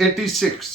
86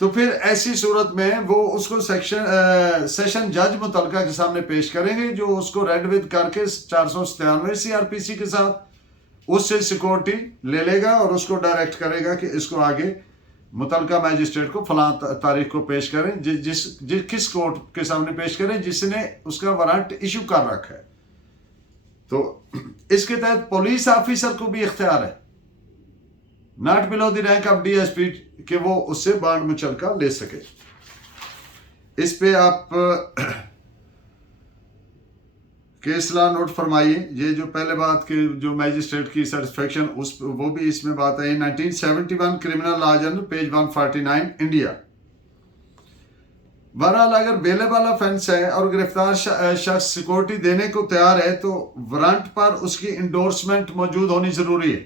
تو پھر ایسی صورت میں وہ اس کو سیشن جج متعلقہ کے سامنے پیش کریں گے، جو اس کو ریڈ ود کر کے 497 CRPC کے ساتھ اس سے سیکورٹی لے لے گا اور اس کو ڈائریکٹ کرے گا کہ اس کو آگے متعلقہ میجسٹریٹ کو فلاں تاریخ کو پیش کریں، کس کورٹ کے سامنے پیش کریں جس نے اس کا وارنٹ ایشو کر رکھا ہے۔ تو اس کے تحت پولیس آفیسر کو بھی اختیار ہے، not below the rank of DSP، کہ وہ اس سے بانڈ مچلکہ لے سکے۔ اس پہ آپ کیس لا نوٹ فرمائیے۔ یہ جو پہلے بات کہ جو میجسٹریٹ کی سیٹسفیکشن، وہ بھی اس میں بات آئی۔ 1971 criminal law general page 149 India. بہرحال اگر بیلیبل آفینس ہے اور گرفتار شخص سیکورٹی دینے کو تیار ہے تو وارنٹ پر اس کی انڈورسمنٹ موجود ہونی ضروری ہے۔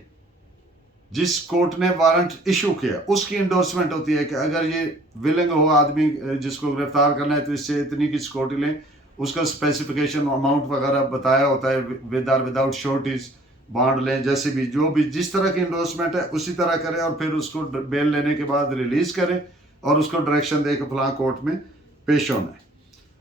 جس کورٹ نے وارنٹ ایشو کیا اس کی انڈورسمنٹ ہوتی ہے کہ اگر یہ ولنگ ہو آدمی جس کو گرفتار کرنا ہے تو اس سے اتنی کی سیکورٹی لیں، اس کا اسپیسیفیکیشن اماؤنٹ وغیرہ بتایا ہوتا ہے، ود اور وداؤٹ شورٹیز بانڈ لیں، جیسے بھی جو بھی جس طرح کی انڈورسمنٹ ہے اسی طرح کریں، اور پھر اس کو بیل لینے کے بعد ریلیز کریں اور اس کو ڈائریکشن دے کہ فلاں کورٹ میں پیش ہونا ہے۔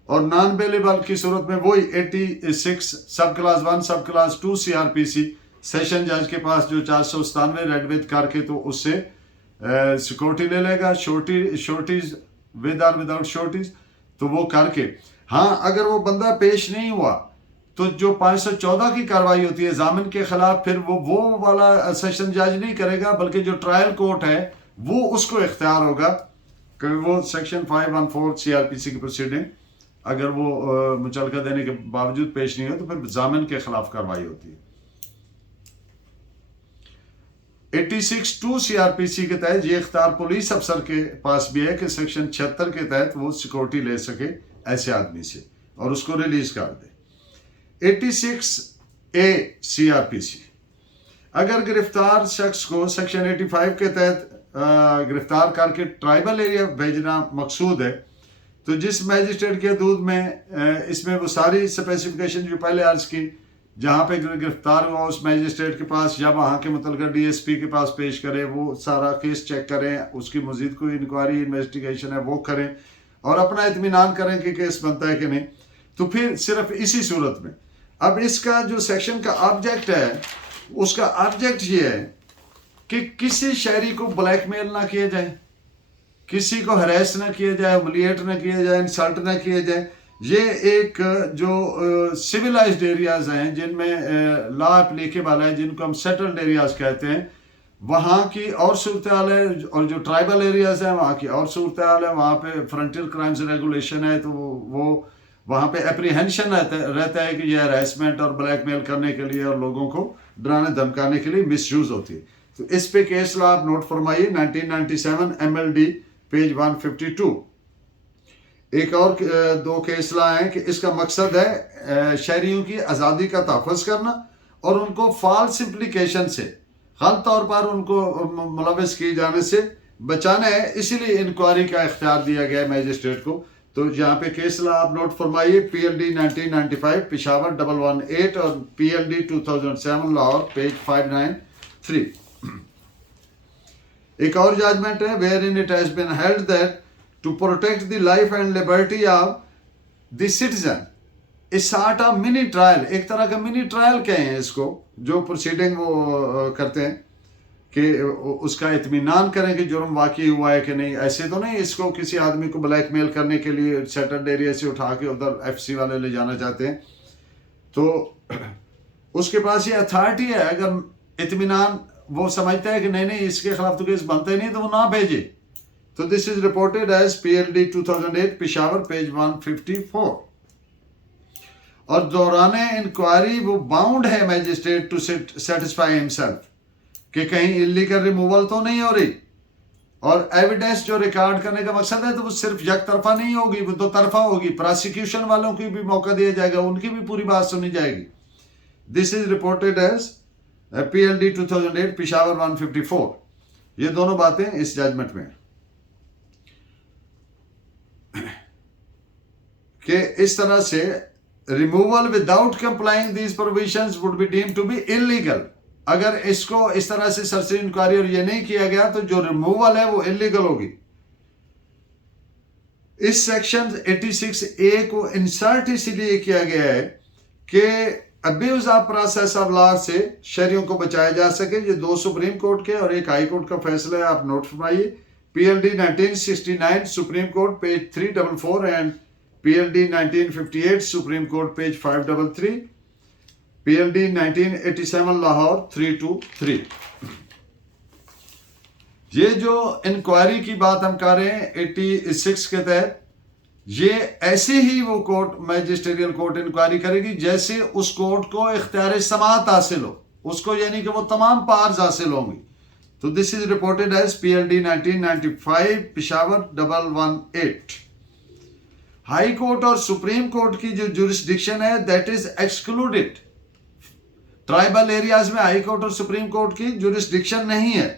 اور نان بیلیبل کی صورت میں وہی 86 sub class 1 sub class 2 CRPC، session جج کے پاس جو 497 ریڈ ود کر کے تو اس سے سیکورٹی لے لے گا، شورٹیز ود اور وداؤٹ شورٹیز، تو وہ کر کے ہاں اگر وہ بندہ پیش نہیں ہوا تو جو 514 کی کاروائی ہوتی ہے ضامن کے خلاف، پھر وہ والا سیشن جج نہیں کرے گا، بلکہ جو ٹرائل کورٹ ہے وہ اس کو اختیار ہوگا کہ وہ سیکشن 514 CRPC کی پروسیڈنگ اگر وہ مچلکہ دینے کے باوجود پیش نہیں ہو تو پھر ضامن کے خلاف کاروائی ہوتی ہے۔ 86(2) CRPC کے تحت یہ اختیار پولیس افسر کے پاس بھی ہے کہ سیکشن 76 کے تحت وہ سیکورٹی لے سکے ایسے آدمی سے اور اس کو ریلیز کر دے۔ 86A CRPC، اگر گرفتار شخص کو سیکشن 85 کے تحت گرفتار کر کے ٹرائبل ایریا بھیجنا مقصود ہے تو جس میجسٹریٹ کے حدود میں اس میں وہ ساری اسپیسیفکیشن جو پہلے عرض کی، جہاں پہ گرفتار ہوا اس میجسٹریٹ کے پاس یا وہاں کے متعلقہ DSP کے پاس پیش کرے، وہ سارا کیس چیک کریں، اس کی مزید کوئی انکوائری انویسٹیگیشن ہے وہ کریں اور اپنا اطمینان کریں کہ کیس بنتا ہے کہ نہیں، تو پھر صرف اسی صورت میں اب اس کا جو سیکشن کا آبجیکٹ ہے اس کا آبجیکٹ یہ ہے کہ کسی شہری کو بلیک میل نہ کیا جائے، کسی کو ہریس نہ کیا جائے، ہملیٹ نہ کیا جائے، انسلٹ نہ کیا جائے۔ یہ ایک جو سویلائزڈ ایریاز ہیں جن میں لا اپلیکیبل ہے، جن کو ہم سیٹلڈ ایریاز کہتے ہیں، وہاں کی اور صورتحال ہے، اور جو ٹرائبل ایریاز ہیں وہاں کی اور صورتحال ہے۔ وہاں پہ فرنٹیئر کرائمز ریگولیشن ہے تو وہ وہاں پہ اپریہنشن رہتا ہے کہ یہ ہریسمنٹ اور بلیک میل کرنے کے لیے اور لوگوں کو ڈرانے دھمکانے کے لیے مس یوز ہوتی ہے۔ تو اس پہ کیس لا آپ نوٹ فرمائیے، 1997 MLD پیج 152۔ ایک اور 2 کیس لا ہیں کہ اس کا مقصد ہے شہریوں کی آزادی کا تحفظ کرنا اور ان کو فالس امپلیکیشن سے، غلط طور پر ان کو ملوث کیے جانے سے بچانا ہے، اسی لیے انکوائری کا اختیار دیا گیا ہے میجسٹریٹ کو۔ تو یہاں پہ کیس لا آپ نوٹ فرمائیے، PLD 1995 پشاور 118 اور PLD 2007 لاہور پیج 593۔ ایک اور ججمنٹ ہے wherein it has been held that to protect the life and liberty of the citizen a sort of mini trial، ایک طرح کا منی ٹرائل کہیں ہیں اس کو، جو پروسیڈنگ وہ کرتے ہیں کہ اس کا اطمینان کریں کہ جرم واقعی ہوا ہے کہ نہیں۔ ایسے تو نہیں اس کو کسی آدمی کو بلیک میل کرنے کے لیے سیٹلڈ ایریا سے اٹھا کے ادھر FC والے لے جانا چاہتے ہیں، تو اس کے پاس یہ اتھارٹی ہے، اگر اطمینان وہ سمجھتا ہے کہ نہیں اس کے خلاف تو کیس بنتا ہی نہیں تو وہ نہ بھیجے۔ تو this is reported as PLD 2008 Peshawar page 154۔ اور دوران انکوائری وہ باؤنڈ ہے میجسٹریٹ ٹو سیٹسفائی ہمسیلف کہ کہیں انلیگل ریموول تو نہیں ہو رہی، اور ایویڈنس جو ریکارڈ کرنے کا مقصد ہے تو وہ صرف یک طرفہ نہیں ہوگی، وہ 2 طرفہ ہوگی، پراسیکیوشن والوں کی بھی موقع دیا جائے گا، ان کی بھی پوری بات سنی جائے گی۔ This is reported as PLD 2008 Peshawar 154۔ یہ دونوں باتیں اس ججمنٹ میں کہ اس طرح سے removal without complying these provisions would be deemed to be illegal۔ اگر اس کو اس طرح سے سرسری انکوائری اور یہ نہیں کیا گیا تو جو ریموول ہے وہ انلیگل ہوگی۔ اس سیکشن 86A کو انسرٹ اس لیے کیا گیا ہے کہ abuse of process of law سے شہریوں کو بچایا جا سکے. یہ 2 سپریم کورٹ کے اور 1 ہائی کورٹ کا فیصلہ ہے, آپ نوٹ فرمائیے. PLD 1969 supreme court page 344 and PLD 1958 supreme court page 533, PLD 1987 Lahore 323. یہ جو انکوائری کی بات ہم کر رہے ہیں 86 کے تحت, یہ ایسے ہی وہ کورٹ میجسٹریل کورٹ انکوائری کرے گی جیسے اس کورٹ کو اختیار سماعت حاصل ہو, اس کو یعنی کہ وہ تمام پارز حاصل ہوں گی. تو this is reported as PLD 1995 Peshawar 118. High court اور سپریم کورٹ کی جو جورسڈکشن ہے that is excluded. Tribal areas میں ہائی کورٹ اور سپریم کورٹ کی جورسڈکشن نہیں ہے.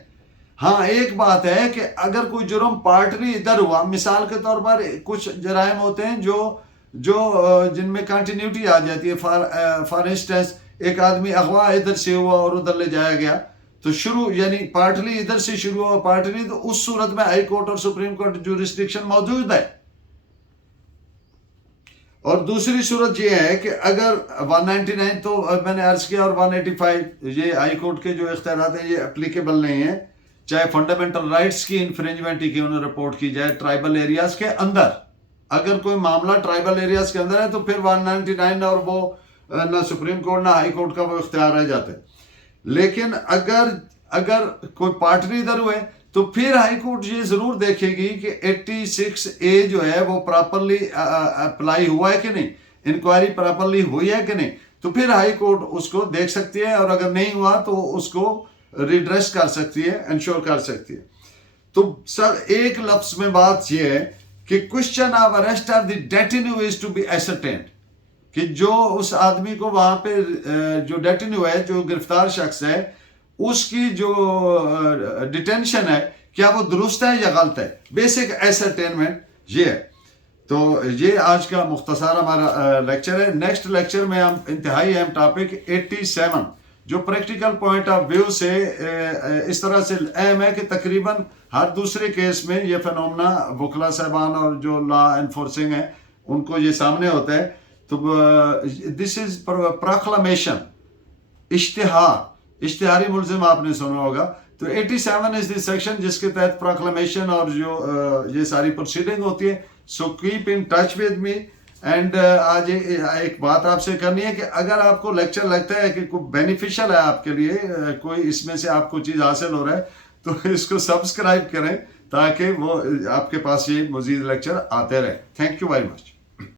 ہاں ایک بات ہے کہ اگر کوئی جرم پارٹلی ادھر ہوا, مثال کے طور پر کچھ جرائم ہوتے ہیں جو جن میں کنٹینیوٹی آ جاتی ہے. فار انسٹنس ایک آدمی اغوا ادھر سے ہوا اور ادھر لے جایا گیا, تو شروع یعنی پارٹلی ادھر سے شروع ہوا پارٹلی, تو اس صورت میں ہائی کورٹ اور سپریم کورٹ جورسڈکشن موجود ہے. اور دوسری صورت یہ ہے کہ اگر 199 تو میں نے عرض کیا اور 185 یہ ہائی کورٹ کے جو اختیارات ہیں یہ اپلیکیبل نہیں ہیں, چاہے فنڈامنٹل رائٹس کی انفرنجمنٹ کی انہوں رپورٹ کی جائے ٹرائبل ایریاز کے اندر. اگر کوئی معاملہ ٹرائبل ایریاز کے اندر ہے تو پھر 199 اور وہ نہ سپریم کورٹ نہ ہائی کورٹ کا وہ اختیار رہ جاتے ہیں. لیکن اگر کوئی پارٹنر ادھر ہوئے تو پھر ہائی کورٹ یہ ضرور دیکھے گی کہ 86A جو ہے وہ پراپرلی اپلائی ہوا ہے کہ نہیں, انکوائری پراپرلی ہوئی ہے کہ نہیں, تو پھر ہائی کورٹ اس کو دیکھ سکتی ہے, اور اگر نہیں ہوا تو اس کو ریڈریس کر سکتی ہے, انشور کر سکتی ہے. تو سر ایک لفظ میں بات یہ ہے کہ question of arrest of the detenu is to be ascertained, کہ جو اس آدمی کو وہاں پہ جو ڈیٹینیو ہے, جو گرفتار شخص ہے, اس کی جو ڈیٹینشن ہے کیا وہ درست ہے یا غلط ہے. بیسک ایسرٹینمنٹ یہ ہے. تو یہ آج کا مختصر ہمارا لیکچر ہے. نیکسٹ لیکچر میں ہم انتہائی اہم ٹاپک 87 جو پریکٹیکل پوائنٹ آف ویو سے اس طرح سے اہم ہے کہ تقریباً ہر دوسرے کیس میں یہ فنومنا وکلا صاحبان اور جو لا انفورسنگ ہیں ان کو یہ سامنے ہوتا ہے. تو دس از پروکلمیشن, اشتہاری ملزم آپ نے سنا ہوگا. تو 87 از دی سیکشن جس کے تحت پروکلمیشن اور جو یہ ساری پروسیڈنگ ہوتی ہے. So keep in touch with me. And آج ایک بات آپ سے کرنی ہے کہ اگر آپ کو لیکچر لگتا ہے کہ کوئی بینیفیشل ہے آپ کے لیے, کوئی اس میں سے آپ کو چیز حاصل ہو رہا ہے, تو اس کو سبسکرائب کریں تاکہ وہ آپ کے پاس یہ مزید لیکچر آتے رہے. Thank you very much.